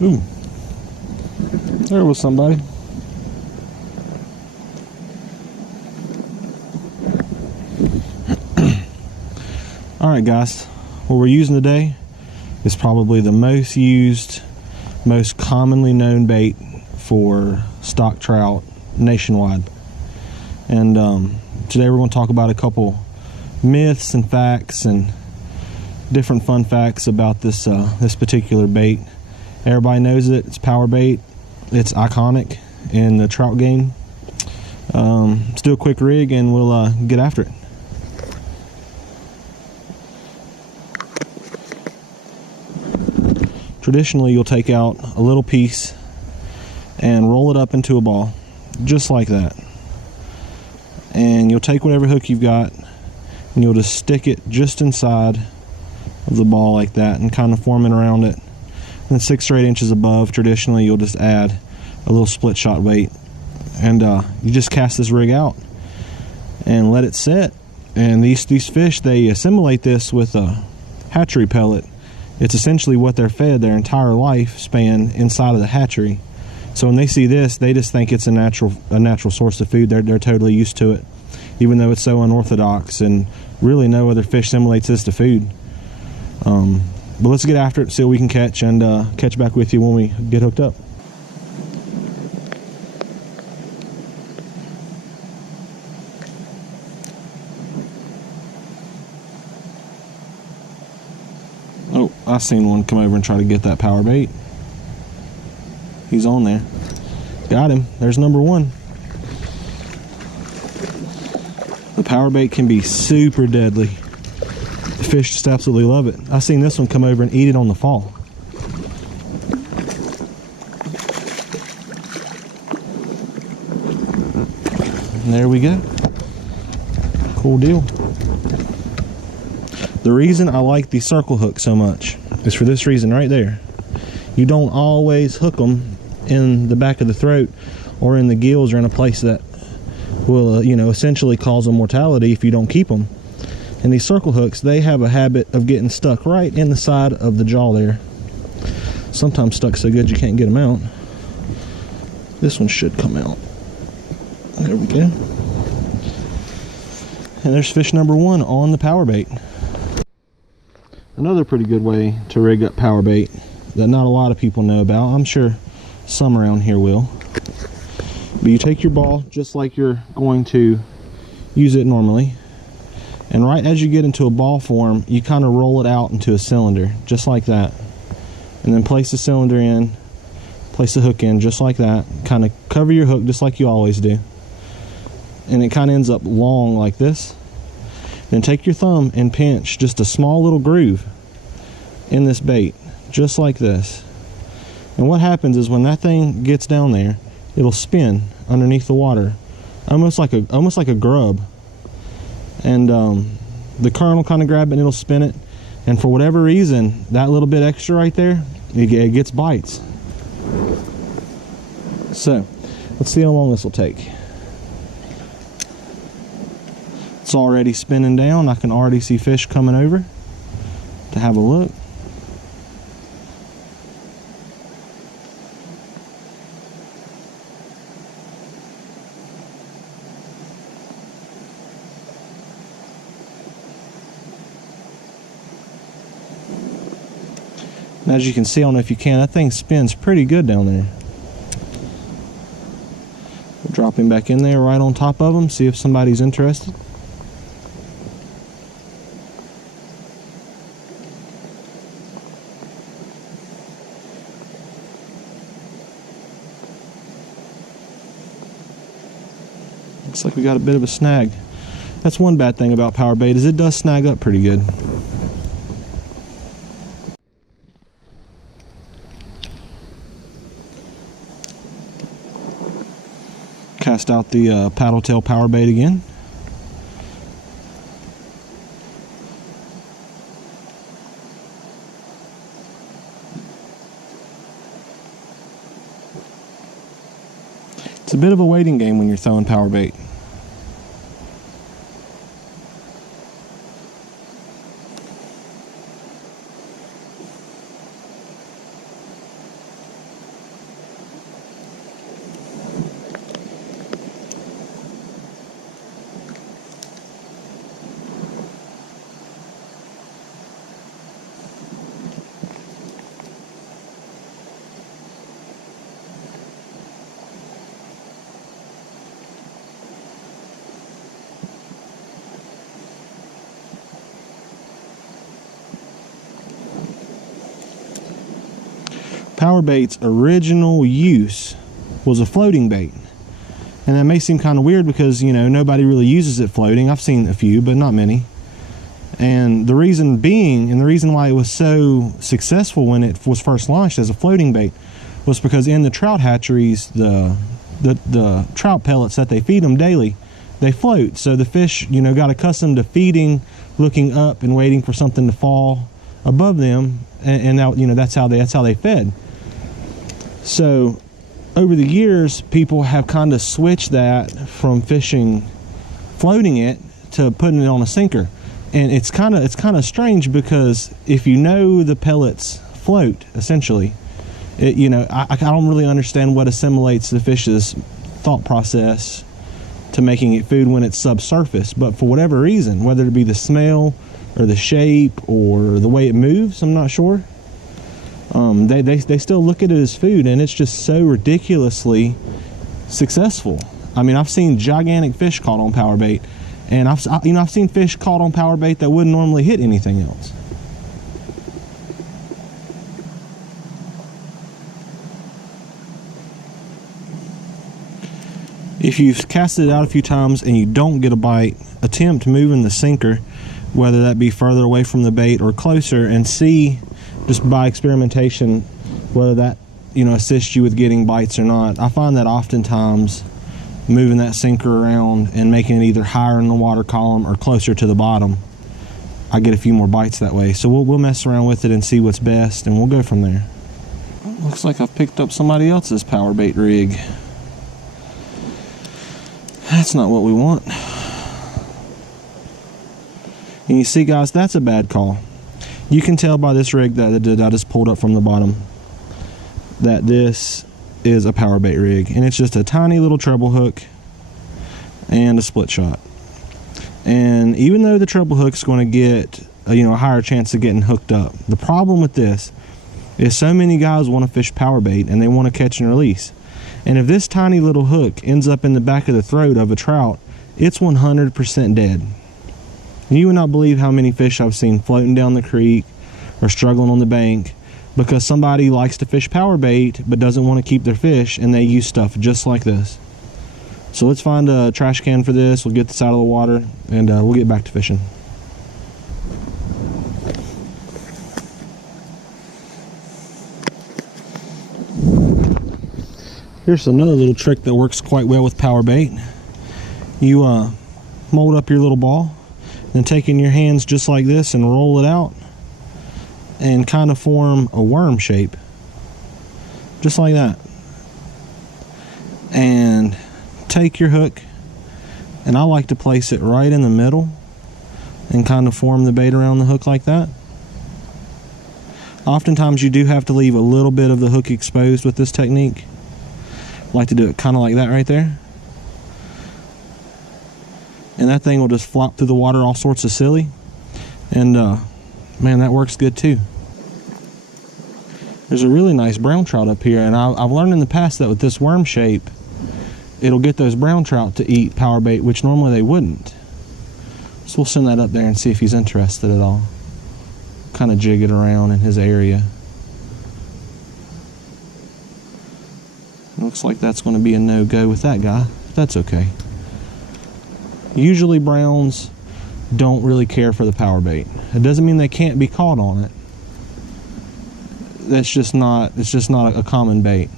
Ooh, there was somebody. Alright guys, what we're using today is probably the most used, most commonly known bait for stock trout nationwide. And today we're going to talk about a couple myths and facts and different fun facts about this this particular bait. Everybody knows it. It's Powerbait. It's iconic in the trout game. Let's do a quick rig and we'll get after it. Traditionally, you'll take out a little piece and roll it up into a ball, just like that. And you'll take whatever hook you've got and you'll just stick it just inside of the ball like that and kind of form it around it. And then 6 or 8 inches above, traditionally, you'll just add a little split shot weight. And you just cast this rig out and let it set. And these fish, they assimilate this with a hatchery pellet. It's essentially what they're fed their entire lifespan inside of the hatchery. So when they see this, they just think it's a natural source of food. They're totally used to it, even though it's so unorthodox, and really no other fish assimilates this to food. But let's get after it, see what we can catch, and catch back with you when we get hooked up. Oh, I seen one come over and try to get that power bait. He's on there. Got him. There's number one. The power bait can be super deadly. The fish just absolutely love it. I seen this one come over and eat it on the fall. And there we go. Cool deal. The reason I like the circle hook so much is for this reason right there. You don't always hook them in the back of the throat or in the gills or in a place that will, essentially cause a mortality if you don't keep them. And these circle hooks, they have a habit of getting stuck right in the side of the jaw there. Sometimes stuck so good you can't get them out. This one should come out. There we go. And there's fish number one on the power bait. Another pretty good way to rig up power bait that not a lot of people know about, I'm sure some around here will, but you take your ball just like you're going to use it normally, and right as you get into a ball form, you kind of roll it out into a cylinder, just like that, and then place the cylinder in, place the hook in just like that, kind of cover your hook just like you always do, and it kind of ends up long like this. Then take your thumb and pinch just a small little groove in this bait, just like this. And what happens is when that thing gets down there, it'll spin underneath the water, almost like a grub. And the current will kind of grab it and it'll spin it. And for whatever reason, that little bit extra right there, it gets bites. So let's see how long this will take. It's already spinning down. I can already see fish coming over to have a look. And as you can see, I don't know if you can, that thing spins pretty good down there. We'll drop him back in there right on top of him, see if somebody's interested. Looks like we got a bit of a snag. That's one bad thing about power bait, is it does snag up pretty good. Cast out the paddle tail power bait again. It's a bit of a waiting game when you're throwing power bait. Power bait's original use was a floating bait. And that may seem kind of weird because, you know, nobody really uses it floating. I've seen a few, but not many. And the reason being, and the reason why it was so successful when it was first launched as a floating bait, was because in the trout hatcheries, the trout pellets that they feed them daily, they float. So the fish, you know, got accustomed to feeding, looking up and waiting for something to fall above them, and now, you know, that's how they fed. So over the years, people have kind of switched that from fishing floating it to putting it on a sinker. And it's kind of strange, because if you know the pellets float, essentially, you know, I don't really understand what assimilates the fish's thought process to making it food when it's subsurface. But for whatever reason, whether it be the smell or the shape or the way it moves, I'm not sure, they still look at it as food, and it's just so ridiculously successful. I mean, I've seen gigantic fish caught on power bait, and I've seen fish caught on power bait that wouldn't normally hit anything else. If you've casted it out a few times and you don't get a bite, attempt moving the sinker, whether that be further away from the bait or closer, and see, just by experimentation, whether that, you know, assists you with getting bites or not. I find that oftentimes moving that sinker around and making it either higher in the water column or closer to the bottom, I get a few more bites that way. So we'll mess around with it and see what's best, and we'll go from there. Looks like I've picked up somebody else's power bait rig. That's not what we want. And you see, guys, that's a bad call. You can tell by this rig that I just pulled up from the bottom that this is a power bait rig, and it's just a tiny little treble hook and a split shot. And even though the treble hook's going to get a higher chance of getting hooked up, the problem with this is so many guys want to fish power bait and they want to catch and release. And if this tiny little hook ends up in the back of the throat of a trout, it's 100% dead. You would not believe how many fish I've seen floating down the creek or struggling on the bank because somebody likes to fish power bait but doesn't want to keep their fish, and they use stuff just like this. So let's find a trash can for this. We'll get this out of the water, and we'll get back to fishing. Here's another little trick that works quite well with power bait. You mold up your little ball, then take in your hands just like this and roll it out and kind of form a worm shape, just like that. And take your hook, and I like to place it right in the middle and kind of form the bait around the hook like that. Oftentimes you do have to leave a little bit of the hook exposed with this technique. I like to do it kind of like that right there. And that thing will just flop through the water all sorts of silly. And man, that works good too. There's a really nice brown trout up here, and I've learned in the past that with this worm shape, it'll get those brown trout to eat power bait, which normally they wouldn't. So we'll send that up there and see if he's interested at all. Kind of jig it around in his area. Looks like that's going to be a no-go with that guy. That's okay. Usually browns don't really care for the power bait. It doesn't mean they can't be caught on it. It's just not a common bait.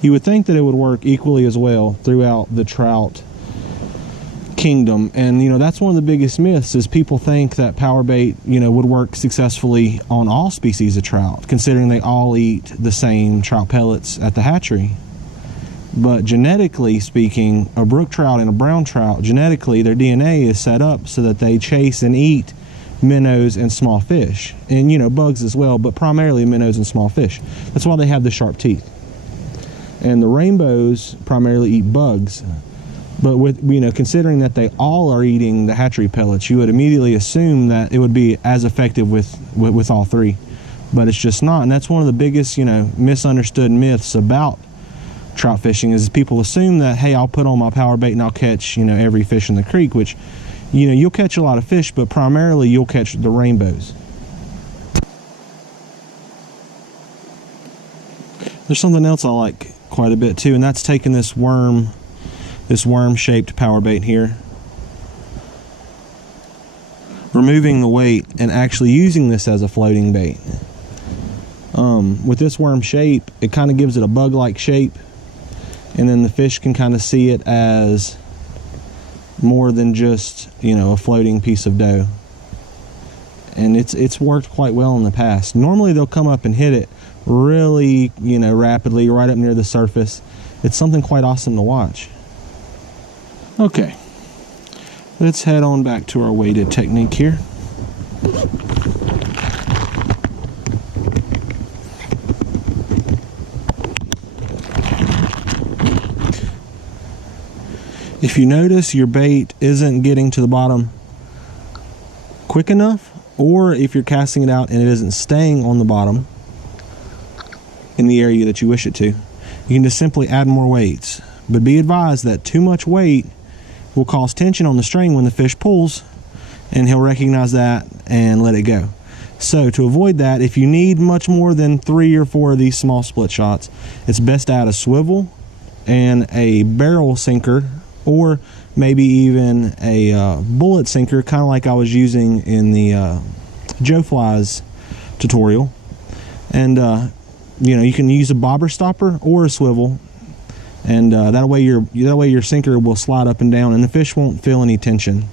You would think that it would work equally as well throughout the trout kingdom, and that's one of the biggest myths is people think that power bait would work successfully on all species of trout, considering they all eat the same trout pellets at the hatchery. But genetically speaking, a brook trout and a brown trout, genetically their DNA is set up so that they chase and eat minnows and small fish, and bugs as well, but primarily minnows and small fish. That's why they have the sharp teeth. And the rainbows primarily eat bugs. But with considering that they all are eating the hatchery pellets, you would immediately assume that it would be as effective with all three. But it's just not, and that's one of the biggest misunderstood myths about trout fishing is people assume that, hey, I'll put on my power bait and I'll catch every fish in the creek, which you'll catch a lot of fish, but primarily you'll catch the rainbows. There's something else I like quite a bit too, and that's taking this worm-shaped power bait here, removing the weight and actually using this as a floating bait. With this worm shape, it kind of gives it a bug-like shape, and then the fish can kind of see it as more than just, you know, a floating piece of dough. And it's worked quite well in the past. Normally they'll come up and hit it really, you know, rapidly right up near the surface. It's something quite awesome to watch. Okay, let's head on back to our weighted technique here. If you notice your bait isn't getting to the bottom quick enough, or if you're casting it out and it isn't staying on the bottom in the area that you wish it to, you can just simply add more weights. But be advised that too much weight will cause tension on the string when the fish pulls, and he'll recognize that and let it go. So to avoid that, if you need much more than 3 or 4 of these small split shots, it's best to add a swivel and a barrel sinker, or maybe even a bullet sinker, kind of like I was using in the Joe Flies tutorial. And you know, you can use a bobber stopper or a swivel, and that way your sinker will slide up and down and the fish won't feel any tension.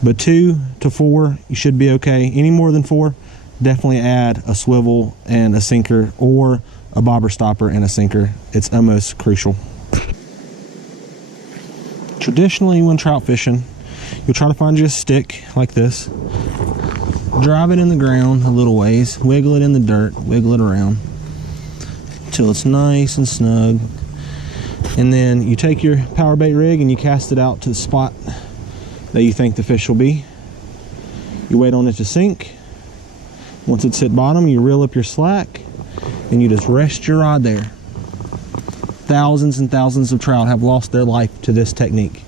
But 2 to 4 you should be okay. Any more than 4, definitely add a swivel and a sinker, or a bobber stopper and a sinker. It's almost crucial. Traditionally, when trout fishing, you'll try to find you a stick like this, drive it in the ground a little ways, wiggle it in the dirt, wiggle it around until it's nice and snug, and then you take your power bait rig and you cast it out to the spot that you think the fish will be. You wait on it to sink. Once it's hit bottom, you reel up your slack and you just rest your rod there. Thousands and thousands of trout have lost their life to this technique,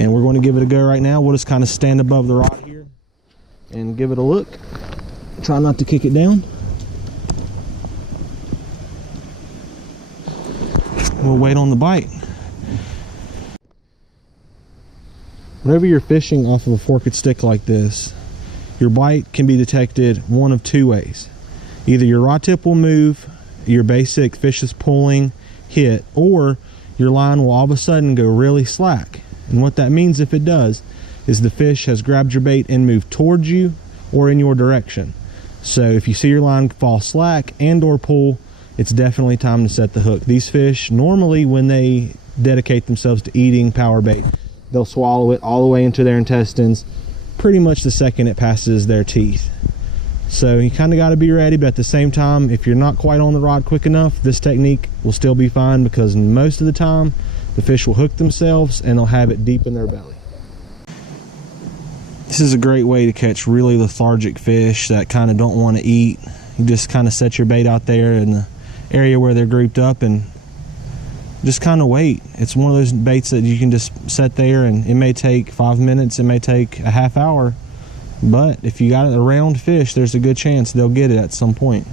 and we're going to give it a go right now. We'll just kind of stand above the rod here and give it a look. Try not to kick it down. We'll wait on the bite. Whenever you're fishing off of a forked stick like this, your bite can be detected one of 2 ways. Either your rod tip will move, your basic fish is pulling, hit, or your line will all of a sudden go really slack. And what that means, if it does, is the fish has grabbed your bait and moved towards you or in your direction. So if you see your line fall slack and or pull, it's definitely time to set the hook. These fish, normally when they dedicate themselves to eating power bait, they'll swallow it all the way into their intestines pretty much the second it passes their teeth. So you kind of got to be ready, but at the same time, if you're not quite on the rod quick enough, this technique will still be fine, because most of the time the fish will hook themselves and they'll have it deep in their belly. This is a great way to catch really lethargic fish that kind of don't want to eat. You just kind of set your bait out there in the area where they're grouped up and just kind of wait. It's one of those baits that you can just set there, and it may take 5 minutes, it may take a half hour, but if you got a round fish, there's a good chance they'll get it at some point.